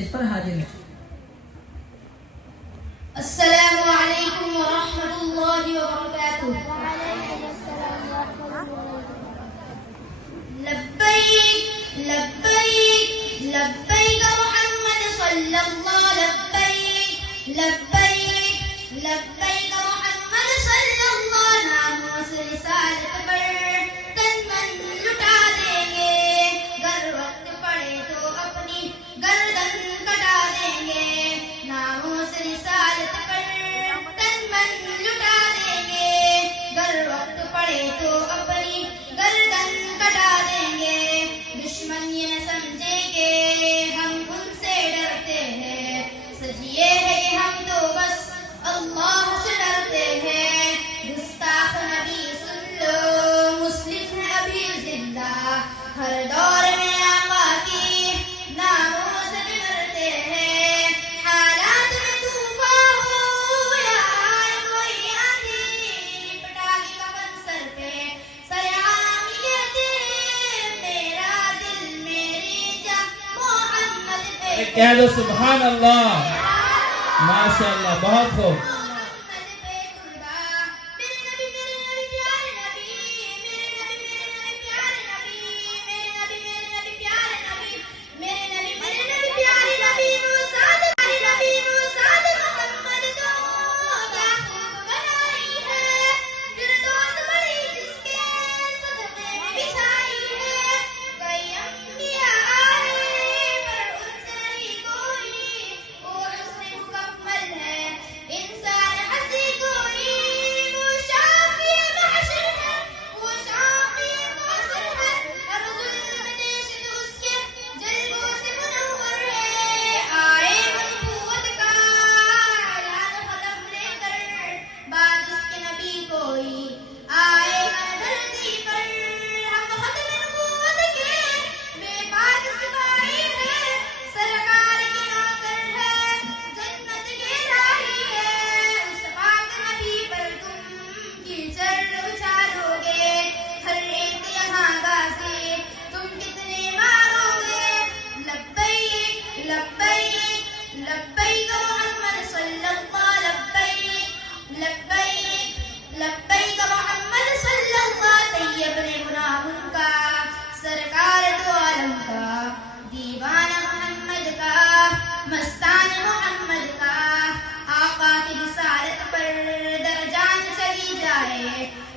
Stage پر حاضر ہیں. السلام علیکم ورحمۃ اللہ وبرکاتہ. لبیک لبیک لبیک محمد صلی اللہ لبیک لبیک لبیک محمد صلی اللہ. ناموس رسالت پر تن من لٹا دیں گے، گر وقت پڑے تو اپنی گردن کٹا دیں گے. ناموس رسالت پر تن من لٹا دیں گے، گر وقت پڑے تو اپنی گردن کٹا دیں گے. دشمن یہ نہ سمجھے کہ ہم ان سے ڈرتے ہیں، سچیے ہے کہ ہم تو بس اللہ سے ڈرتے ہیں. گستاخ نبی سن لو، مسلم ہے ابھی زندہ، ہر دور میں آقا کی ناموس پہ مرتے ہیں. حالات میں طوفان ہو یا آئے کوئی آندھی، پٹا کے کفن سر پہ سرعام کہتے ہیں، میرا دل میری جان محمد پہ. کہہ دو سبحان اللہ. ماشاء اللہ، بہت خوب.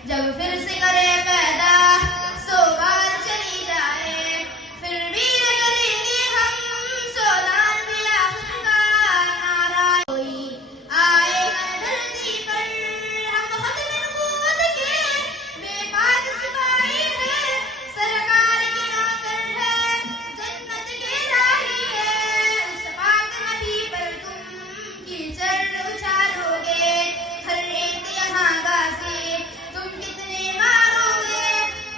جب پھر سے کرے پیدا 100 بار چلی جائے، پھر بھی نہ کریں گے ہم سودان بھی آخر کا نعرہ. کوئی آئے گا دھرتی پر، ہم ختم نبوت کے بے پاک سپاہی ہے، سرکار کی نوکر ہے، جنت کے راہی ہے. اس پاک نبی پر تم کیچڑ اچھالو گے، ہر ایک یہاں غازی کتنے مارو گے.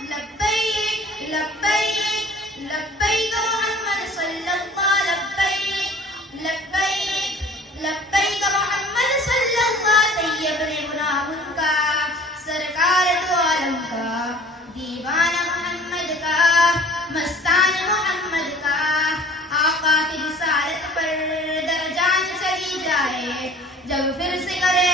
لبیک لبیک لبیک محمد صلی اللہ لبیک لبیک لبیک محمد صلی اللہ. طیب نے گناہ ان کا، سرکار دو عالم کا، دیوانہ محمد کا، مستان محمد کا. آقا کی رسالت پر درجان چلی جائے، جب پھر سے کرے